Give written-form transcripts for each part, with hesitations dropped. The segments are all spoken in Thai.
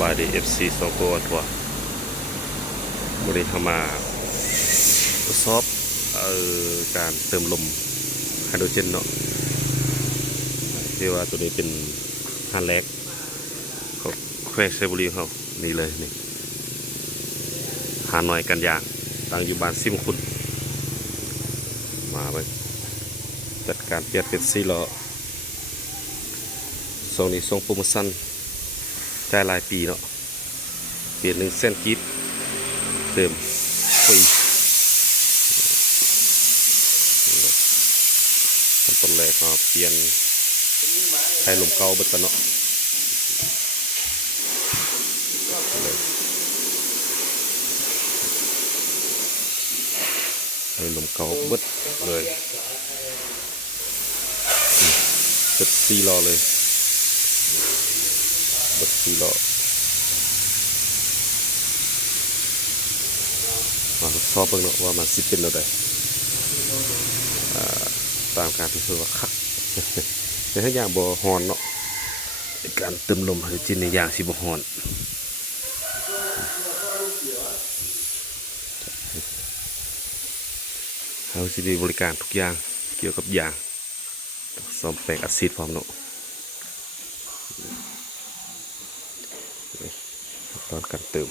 บายดีFC สองตัวทัวร์วันนี้ทำมาทดสอบการเติมลมไฮโดรเจนเนาะที่ว่าตัวนี้เป็นฮันแลกเขาแควกไซบุรีเขานี่เลยนี่หาหน่อยกันยางตั้งอยู่บ้านซิมคุณมาไปจัดการเปลี่ยนเป็น4 ล้อทรงนี้ทรงโปรโมชั่นจ่ายรายปีเนาะเปลี่ยน1 เส้นกีบเติมฟรีขั้นตอนแรกเราเปลี่ยนไทยลมเก่าเบิดกันเนาะไทยลมเก่าเบิดเลยเบิด4 ล้อเลยเบิด4 ล้อมาทดสอบเบิ่งเนาะว่ามันสิเป็นอะไรตามการพิสูจน์ว่าคักแต่ถ้าอย่างบ่ฮอนเนาะการเติมลมไฮโดรเจนในอย่างสิบ่ฮอนเราจะมีบริการทุกอย่างเกี่ยวกับยางซ่อมแปลงอะซิดพร้อมเนาะตอนการเติม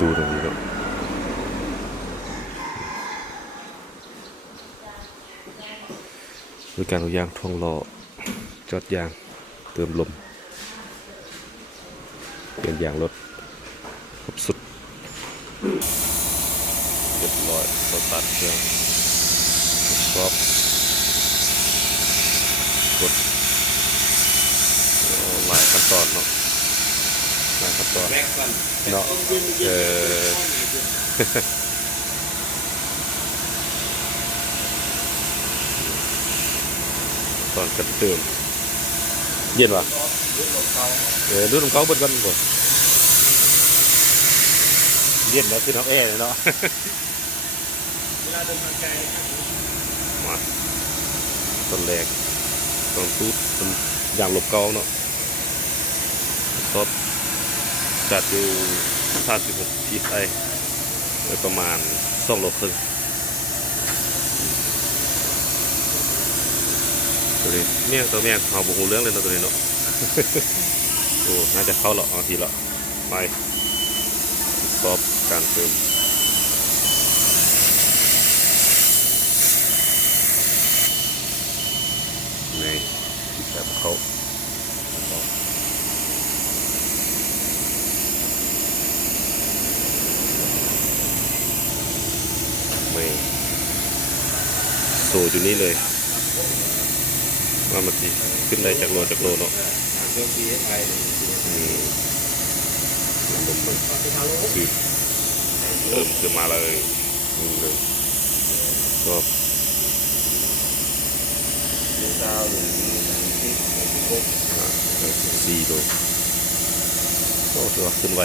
ดูตรงนี้เนาะบริการทุกอย่างท่วงล้อจอดยางเติมลมเปลี่ยนยางรถครบสุดเรียบร้อยสตาร์ทเครื่องทดสอบกดหลายขั้นตอนเนาะหลายขั้นตอนเนาะตอนกันเติมเย็นวะดูน้ำเขาเบิดกันก่อนเย็นแล้วคือน้ำแอร์เนาะเวลาเดินทางไกลมาต้นแรกต้องตูดอย่างหลบเกาเนาะทดจัดอยู่36 psi โดยประมาณ2 โลครึ่งตัวนี้เนี่ยตัวเมียเอาบุกหูเรื่องเลยนะตัวนี้เนาะ โอ้น่าจะเข้าหรอกเอาทีละไปสอบการเติมในแบบเขาไม่โซอยู่นี่เลยว่ามันขึ้นได้จากโลเนาะลมมันคือเติมขึ้นมาเลยเลยก็4 โลก็ถือว่าขึ้นไว